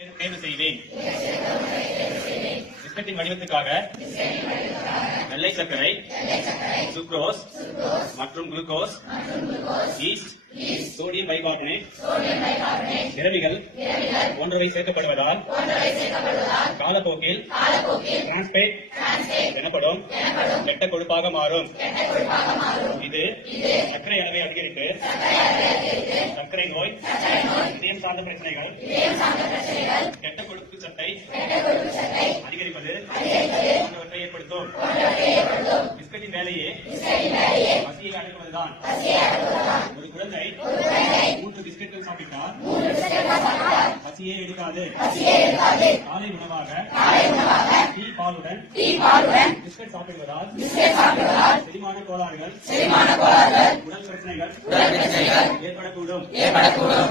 தேர்வு செய்வேன். பிஸ்கட்டின் வடிவத்துக்காக வெள்ளை சர்க்கரை சுக்ரோஸ் மற்றும் குளுக்கோஸ் ஈஸ்ட் சோடியம் பைகார்பனேட். திரவிகள் போன்றவை சேர்க்கப்படுவதால். காலப்போக்கில். டிரான்ஸ்பேட் எனப்படும். கெட்ட கொழுப்பாக மாறும். இது. சர்க்கரை அளவை அதிகரித்து சர்க்கரை நோய். இதயம் சார்ந்த பிரச்சனைகள். கெட்ட கொழுப்பு சத்தை. அதிகரிப்பது. ஏற்படுத்தும் பிஸ்கட்டின் வேலையே பசியை அடக்குவதுதான். ஒரு குழந்தை மூன்று பிஸ்கட்கள் சாப்பிட்டால் பசியே எடுக்காது. காலை உணவாக டீ பாலுடன் பிஸ்கட் சாப்பிடுவதால் செரிமான கோளாறுகள் உடல் பிரச்சனைகள் ஏற்படக்கூடும்.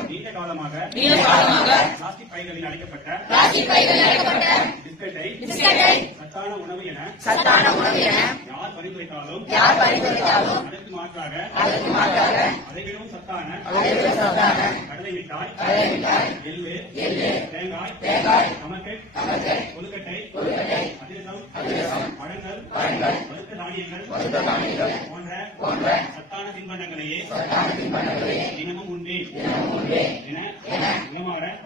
நீண்ட காலமாக பிளாஸ்டிக் பைகளில் அடைக்கப்பட்ட பிஸ்கட்டை சத்தான உணவு என சத்தான உணவு என யார் பரிந்துரைத்தாலும் யார் பரிந்துரைத்தாலும் அதற்கு மாற்றாக அதற்கு மாற்றாக அதைவிடவும் சத்தான அதற்கு சத்தான கடலை மிட்டாய் கடலை மிட்டாய், எள்ளு தேங்காய் தேங்காய், கொழுக்கட்டை கொழுக்கட்டை, அதிரசம் அதிரசம், பழங்கள் பழங்கள், வறுத்த தானியங்கள் வறுத்த தானியங்கள் போன்ற போன்ற சத்தான தின்பண்டங்களையே சத்தான தின்பண்டங்களை தினமும் உண்பேன். தினமும் உண்பேன். என கூறுகிறேன்